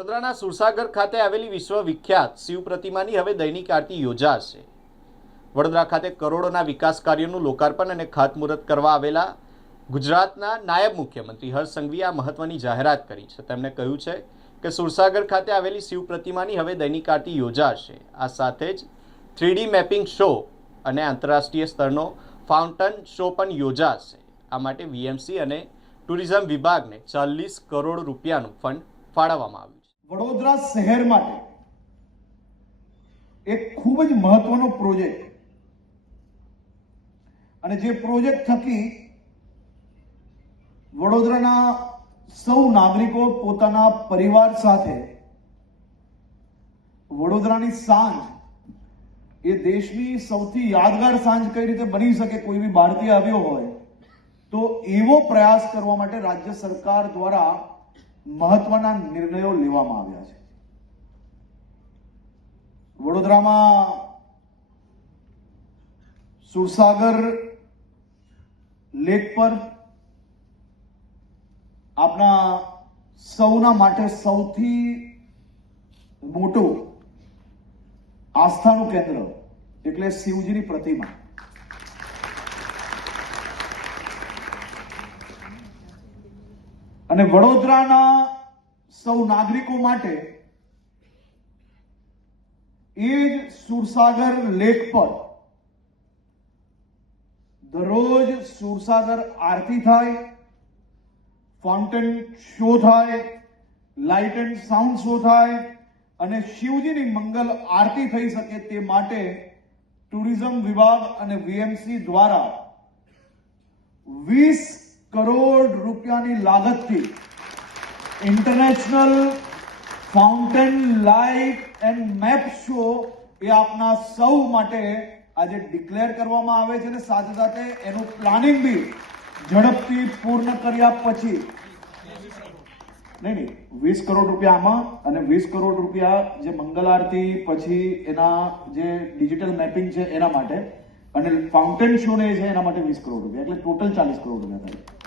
વડોદરાના સુરસાગર ખાતે આવેલી વિશ્વવિખ્યાત શિવ પ્રતિમાની હવે દૈનિક આરતી યોજાશે। વડોદરા ખાતે કરોડોના વિકાસ કાર્યોનું લોકાર્પણ અને ખાતમુહૂર્ત કરવા આવેલા ગુજરાતના નાયબ મુખ્યમંત્રી હર્ષ સંઘવીએ આ મહત્વની જાહેરાત કરી છે। તેમણે કહ્યું છે કે સુરસાગર ખાતે આવેલી શિવ પ્રતિમાની હવે દૈનિક આરતી યોજાશે। આ સાથે જ 3D મેપિંગ શો અને આંતરરાષ્ટ્રીય સ્તરનો ફાઉન્ટન શો પણ યોજાશે। આ માટે વીએમસી અને ટુરિઝમ વિભાગને 40 કરોડ રૂપિયાનું ફંડ ફાળવવામાં આવ્યું છે। વડોદરા શહેર માટે એક ખૂબ જ મહત્વનો પ્રોજેક્ટ અને જે પ્રોજેક્ટ થકી વડોદરાના સૌ નાગરિકો પોતાના પરિવાર સાથે વડોદરાની સાંજ એ દેશની સૌથી યાદગાર સાંજ કઈ રીતે બની શકે, કોઈ બી ભારતીય આવ્યો હોય તો એવો પ્રયાસ કરવા માટે રાજ્ય સરકાર દ્વારા મહત્વના નિર્ણયો લેવામાં આવ્યા છે। વડોદરામાં સુરસાગર લેક પર આપણા સૌના માટે સૌથી મોટું આસ્થાનું કેન્દ્ર એટલે શિવજીની પ્રતિમા। અને વડોદરાના સૌ નાગરિકો માટે એ જ સુરસાગર લેક પર દરરોજ સુરસાગર આરતી થાય, ફાઉન્ટેન શો થાય, લાઇટ એન્ડ સાઉન્ડ શો થાય અને શિવજીની મંગલ આરતી થઈ શકે તે માટે ટુરિઝમ વિભાગ અને વીએમસી દ્વારા 20 કરોડ રૂપિયાની લાગતથી international fountain light and map show એ આપના સૌ માટે આજે ડિક્લેર કરવામાં આવે છે અને સાથે સાથે એનું પ્લાનિંગ બી ઝડપથી પૂર્ણ કર્યા પછી નહીં 20 કરોડ રૂપિયા આમાં અને 20 કરોડ રૂપિયા જે મંગલ આરતી પછી એના જે ડિજિટલ મેપિંગ છે એના માટે અને ફાઉન્ટેન શો ને છે એના માટે 20 કરોડ રૂપિયા એટલે ટોટલ 40 કરોડ રૂપિયા થાય।